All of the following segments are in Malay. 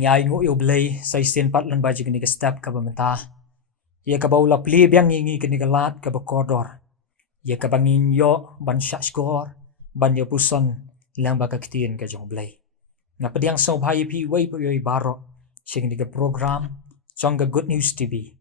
Ngai ngo yo blay say sin pat lan baji kini ka step ka bamenta. Ye ka baula pli biang ngi kini ka lat ka bakordor. Ye ka bangin yo ban syak skor ban yo puson lang baka kitien ka jong blay. Nga padiang so bhayi pi way po yoy baro sing ni ka program jong ka good news TV.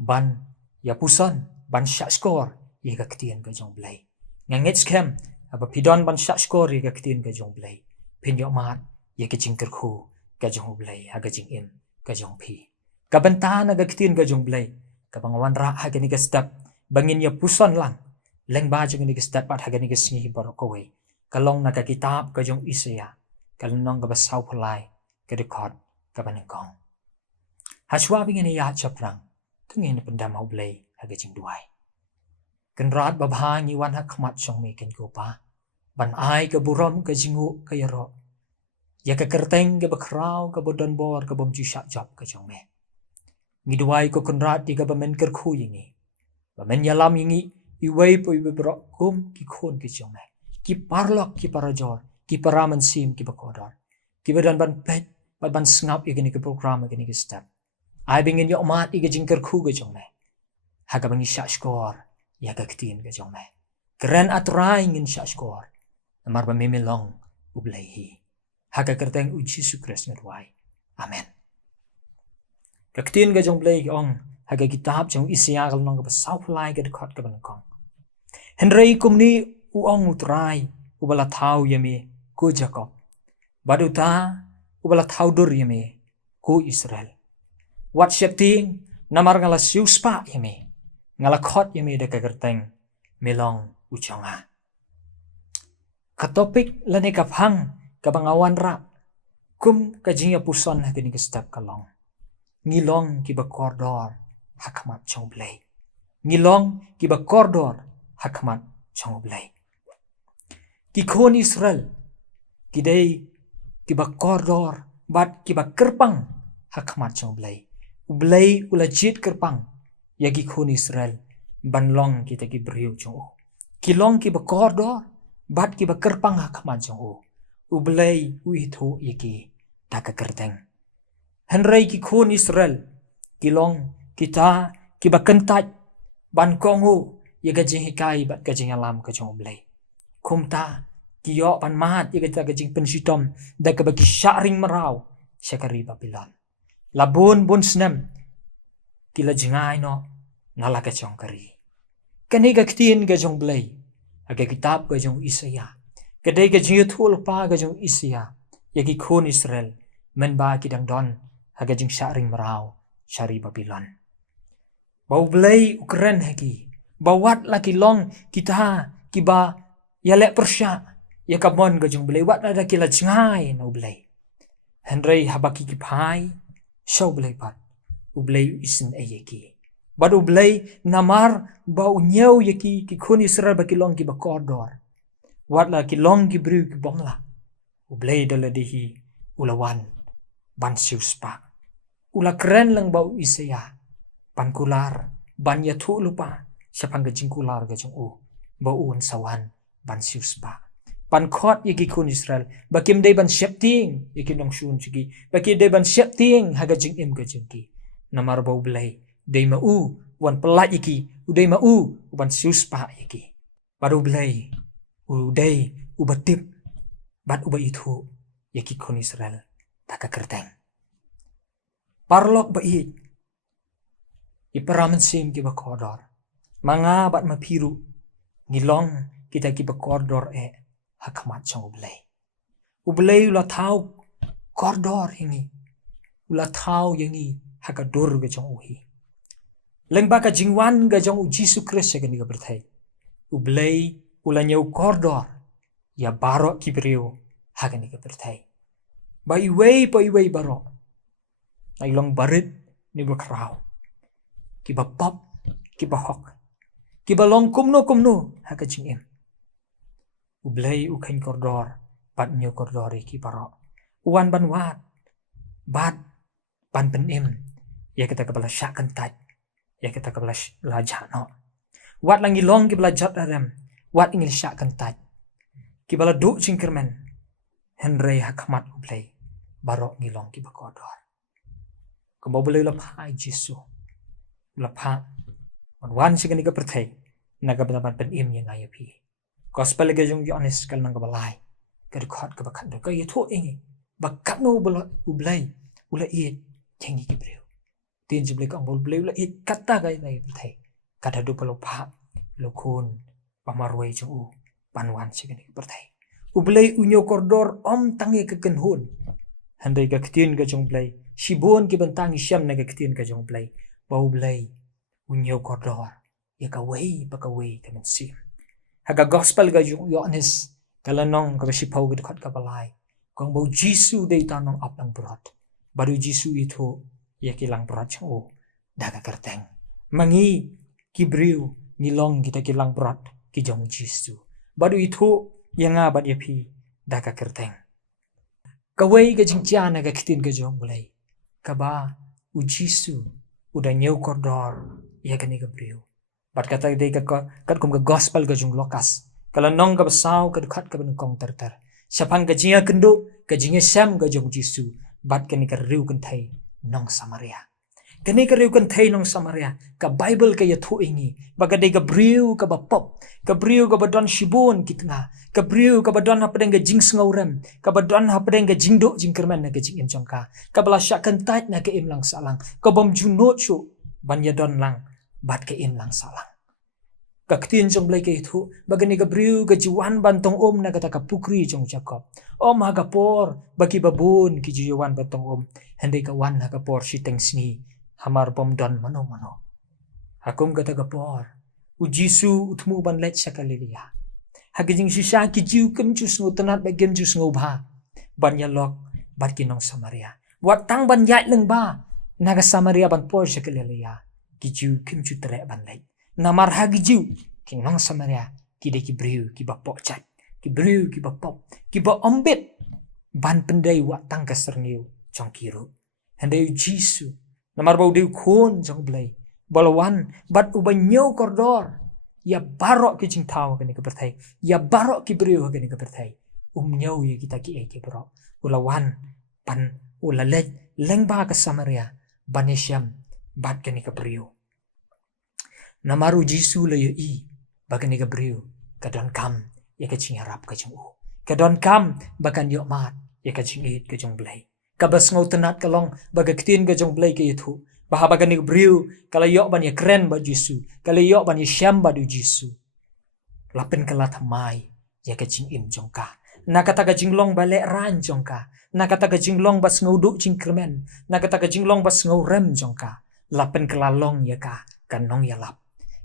Ban ya puson ban syak skor ye ka kitien ka jong blay. Nga ngits kem aba pidon ban syak skor ye ka kitien ka jong blay. Pin yo mat ye ka jingker khu ka jong blay ha ka jing im ka jong pi. Ka benta na ka kitien ka jong blay. Ka bangawan ra ha ka ni ka step bangin ya puson lang. Leng ba jong ni ka step at ha ka ni ka singi baro ko way. Kalong na ka kitab ka jong Isaya. Kalong ka basaw pulay ka dekod ka banengkong. Haswa bingin ya chaprang kengin pendam hau blay ha ka jing duay. Kan rat babhang iwan ha khamat jong me ken ko pa. Ban ai ka buram ka jingu ka yaro. Ya ka kerteng ka bakraw ka bodon bor ka bom jusyak job ka jong me. Ngiduay ko kunrat di ka bamen kerku yingi. Bamen yalam yingi iway po ibibro kum ki khun ki jong me. Ki parlok ki parajor ki paraman sim ki bakodor. Ki badan ban pet ban sngap igini ka program igini ka step. Ai bingin yo mat iga jing kerku ka jong me. Haga bangi syak skor ya ka kitin ka jong me. Keren atrai ngin syak skor. Namar ba mimilong ublay hi. Haga kerteng u Jesu Christ ngadway. Amen. Kaktin ka jong blay ong haga kitab jong Isaya kalong ka basaw pulay ka dekot ka banengkong. Henry kumni uong utray ubala tau yami ku Jacob. Baduta ubala tau dur yami ku Israel. Wat syepting namar ngala siuspa yami. Ngala khot yami deka kerteng milong ujonga. Katopik lani kaphang kabangawan ra kum kajingya puson hakini ka step kalong. Ngilong kiba kordor hakamat chong blay. Ngilong kiba kordor hakamat chong blay. Kikon Israel kidai kiba kordor bat kiba kerpang hakamat chong blay. Ublay ulajit kerpang ya kikon Israel banlong kita kibriu chong o. Kilong kiba kordor bat kiba kerpang hakamat chong o. Ublay uitho yaki taka kerteng. Henry kikun Israel kilong kita kiba kentaj ban kongu ya gajing hikai bat gajing alam ka jong blay. Kumta kiyo pan mat ya gajing pensitom da ka bagi syaring maraw syakari Babylon. Labun bun snem kila jingay no ngala ka jong kari. Kani gaktin ka jong blay aga kitab ka jong Isaya. Kadai ka jing yutul pa ka jong Isaya ya kikun Israel men ba kidang don haga jing syaring maraw syari Babylon. Bau blay ukren haki. Bawat laki long kita kiba yalek persya. Ya kabon ka jong blay wat ada kila jingay na ublay. Henry habaki kipai shaw blay pat. Ublay isin ayeki. Bad ublay namar bau nyaw yaki kikun Israel baki long kiba kordor. Wat laki long kibru kibongla. Ublay daladihi ulawan ban siuspa. Ula keren lang bau Isaya. Pan kular. Ban yatu lupa. Siapang gajing kular gajing u. Bau un sawan. Ban siuspa. Pan kot yaki kun Israel. Bakim day ban siap ting. Yaki nong syun sigi. Bakim day ban siap ting. Hagajing im gajing ki. Namar bau belay. Day ma u. Wan pelat yaki. Uday ma u. Ban siuspa yaki. Baru belay. Uday. Ubatip. Bat uba itu. Yaki kun Israel. Taka kerteng. Parlok bait. Iparaman sim kiba kodor. Mga bat mapiru. Ngilong kita kiba kodor hakamat siyang ublay. Ublay ula tau kodor hingi. Ula tau yangi hakadur ga siyang uhi. Leng baka jingwan ga siyang Jesu Christ ya gani ka bertay. Ublay ula nyaw kodor. Ya baro kibriyo hagani ka bertay. Ba iway pa iway baro. Ay long barit ni bakraw. Kiba pop, kiba hok. Kiba long kumno haka jingim. Ublay ukain kordor, bat nyo kordori kibaro. Uwan ban wat, bat ban penim. Ya kita kabala syakan taj. Ya kita kabala lajak no. Wat lang ilong kibala jat arem. Wat ingil syakan taj. Kibala duk jingkermen. Henry hakamat ublay. barok ngilong ki bakodor. Kembau boleh lepas Yesus. Lepas wan sih kini kepercaya naga benar penim yang ayo pi. Gospel lagi jong Yohanes kalau nang kebalai kedekot kebakat do kaya tu ini bakat no ublay ula iet cengi kibreu. Tin jiblay kang bol blay ula iet kata kaya ayo percaya kada do pelo pa lokun pamarway jong u panwan sih kini kepercaya. Ublay unyo koridor tangi kekenhun. Handai ka ketin ka jong blay Shibon ki bentangi syam naga ketin ka jong blay. Bau blay unyo koridor ya ka way ka mensim. Haga gospel ga Yohanes kalanong ka basipaw ga dekat ka balai. Kung bau Jisu day tanong apang berat. Baru Jisu itu ya kilang berat jong daga kerteng. Mangi kibriu nilong kita kilang berat ki jong Jisu. Baru itu yang abad ya pi daga kerteng. Kaway ga jingtian naga ketin ka jong blay. Kaba u Jisu udah nyau koridor ya kani gabriu. Bat kata day kat kum ga gospel ga jung lokas. Kalau nong ka basau ka dekat ka benengkong terter. Siapang ka jinga kendo ka jinga sam ga jung Jisu. Bat kani ka riu kan thai nong Samaria. Kani ka riu kan thai nong Samaria. Ka Bible ka ya thu ingi. Baga day gabriu ka bapop. Gabriu ka badon shibon kitnga. Gabriu ka badon hapadeng ga jing sngauram. Ka badon hapadeng ga jingdo jingkerman na ga jing imjongka. Ka belasyak kentat na ka imlang salang. Ka bom junot chu banyadon lang. Bat ke in lang salang. Kaktin jong blay ke itu bagani gabriu ga jiwan bantong na kata kapukri jong Jacob. Hagapor bagi babun ki jiwan bantong Hendai kawan hagapor siteng sini hamar bom don mano. Hakum kata gapor. U Jisu utmu ban let sakalilia. Hagijing sisa ki jiu kem jus ngutenat bagem jus ngubha. Ban yalok bat kinong Samaria. Watang ban yat leng ba. Naga Samaria ban por sakalilia. Kijiu kim ju tere ban lay. Namar hagi jiu king nong Samaria kide ki briu ki bapok chat ki briu ki bapok ki ba ombet ban pendai wa tang ka serniu jong kiru. Handai Jisu namar bau deu khon jong blay balawan bat ubanyau koridor ya barok ki jing tau kani kepertai ya barok ki briu kani kepertai nyau ya kita ki eke bro ulawan pan ulalet lengba ka Samaria banesiam bat kani kebriu. Namaru Jisu le i bagani gabriu kadon kam ya kacing harap ka jong kadon kam bakan yo mat ya kacing it ka jong blay kabas ngau tenat kalong bagaktin ka jong blay ka itu baha bagani gabriu kala yo ban ya kren ba Jisu kala yo ban ya syam ba du Jisu lapen kala thamai ya kacing im jongka nakata ka jinglong bale ran jongka nakata ka jinglong bas ngau du jingkremen nakata ka jinglong bas ngau rem jongka lapen kala long ya ka kanong ya lap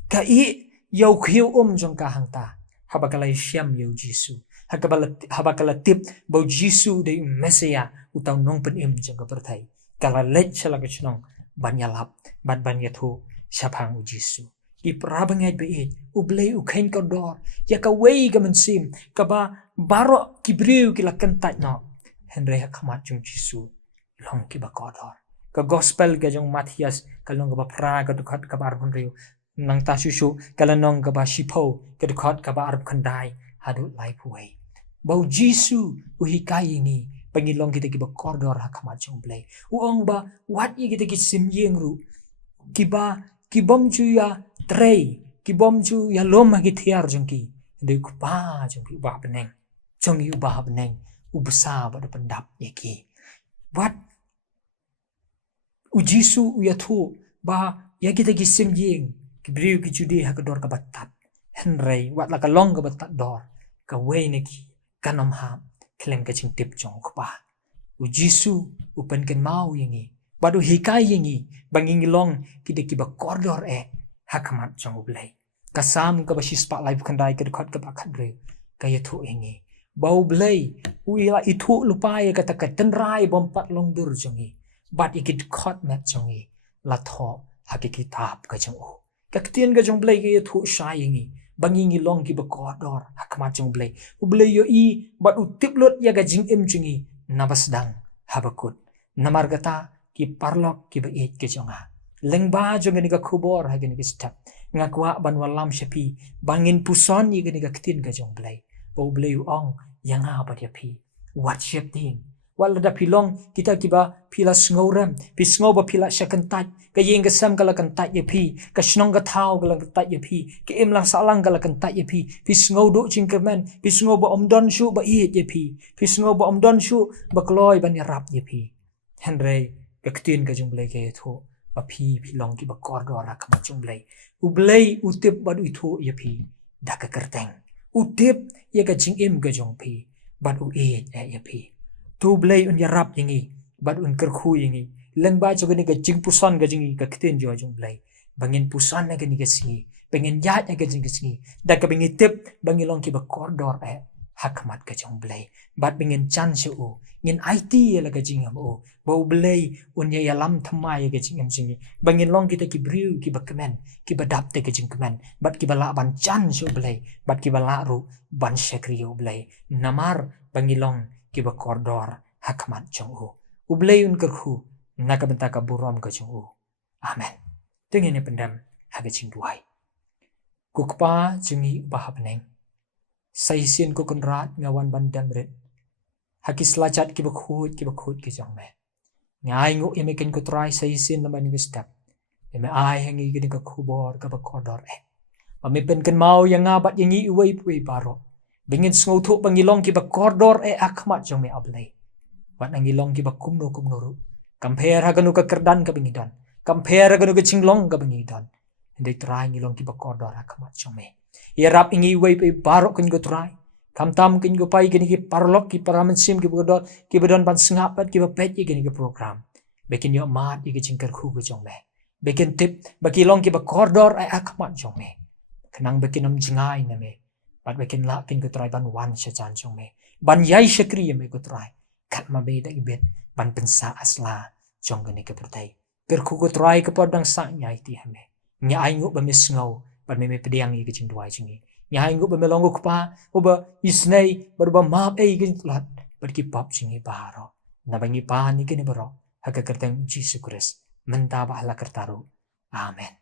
ka i yau khiu jong ka hangta habakala syam yau Jisu habakala tip bau Jisu de Mesia utau nong penim jong ka pertai kala let sala ka chnong banyalap bat banyathu syapang Jisu i prabangai be ublei u khain ka dor ya ka wei ka mensim ka ba baro kibriu ki la kentat no henre khamat jong Jisu long ki ba kodor ka gospel ga jong Matias kalong ka ba pra ka dukat ka bar riu nang ta susu kalanong ka ba sipo kedekot ka ba arab kandai hadu lai puai bau Jisu uhikai ini pangilong kita kiba koridor hakamat jong blay uong ba wat yi kita kisim yengru kiba kibom ju ya trei kibom ju ya lom hagi tiar jong ki ndai kupa jong ki ubah beneng jong ki ubah beneng ubesa ba pendap yaki wat u Jisu u ya thu ba ya kita kisim yeng kibriu ki judi hakador ka batat henrei wat la ka long ka batat dor ka wei neki kanom ha klem ka ching tip jong pa u Jisu upen ken mau yengi badu hikai yengi banging long ki de ki ba koridor hakamat jong blai kasam ka ba shispa life khandai ka khot ka ba khadre ka yathu yengi bau blai u ila ithu lupa ya kata ka tenrai bompat long dur jongi bat ikit khot mat jongi la tho hakikitab ka jong kaktian ga jong blay ga thu shayingi bangingi long ki ba kodor hakma jong blay u blay yo i bat u tiplot ya ga jing em jingi nabasdang habakut namargata ki parlok ki ba it ke jonga lengba jong ni ga khubor ha ni ga step ngakwa ban walam shapi bangin puson yi ga ni ga ktin ga jong blay u blay u ong yang ha ba ya pi what shape ding walada pilong kita kiba pila sngoram pisngo ba pila syakentat ka yeng ka sam kala kentat ye pi ka snong ka thau kala kentat ye pi ke em lang salang kala kentat ye pi pisngo do jingkerman pisngo ba omdon shu ba i ye pi pisngo ba omdon shu ba kloi ban rap ye pi henry ka ktin ka jumble ke tho ba pi pilong ki ba kordor ra ka jumble ublei utip ba du tho ye pi da ka kerteng utip ye ka jing em ka jong pi ba u e ye pi tu blei un yarap yingi ba un kerkhu yingi leng ba cho gani ka jing pusan ga jingi ka ktin jo jong blei bangin pusan na gani ka singi pengen yat na ga jing ka singi da ka bengi tip bangi long ki ba kordor hakmat ka jong blei bat bengin chan su u ngin IT la ka jing am u ba blei un ya lam thamai ga jing am singi bangin long kita ki briu ki ba kemen ki ba dap te ka jing kemen bat ki ba la ban chan su blei bat ki ba la ru ban shakriu blei namar bangi long ki ba kordor hakmat jong u ublei un kerkhu naka benta ka burom ka jong u amen tengene pendam haga jing duai kukpa jingi ba hapneng saisin ko konrat ngawan bandam red hakis lachat ki ba khut ki jong me ngai ngu ime ken ko try saisin na mani step ime ai hangi ki ka khubor ka ba kordor mami pen ken mau yang ngabat yangi uwei pui baro bingin sngo thu bangilong ki ba kordor akmat jong me ablei wat nangilong ki ba kumno ru compare haganu ka kerdan ka bingidan compare haganu ka chinglong ka bingidan ndai try ngilong ki ba kordor akmat jong me yarap ingi wei pe barok kin go try kam tam kin go pai kin ki parlok ki paramen sim ki bodon ki bodon ban sngapat ki ba pet ki kin ki program bekin yo mat ki jingkar khu go jong me bekin tip baki long ki ba kordor akmat jong me kenang bekin am jingai na me bat bekin la kin go try ban wan sha jan jong me ban yai shakri me go try kat ma be da ibet ban pensa asla jong kin ki pertai ker khu go try ke podang sa nyai ti hame nya ai ngu ba mis ngau ban me pediang i kicing duai jingi nya ai ngu ba melongo kpa oba isnei ba map kin lat bar ki pap jingi baro na bangi pa ni kin baro haka kerteng Jesus Christ menta ba hala kertaru amen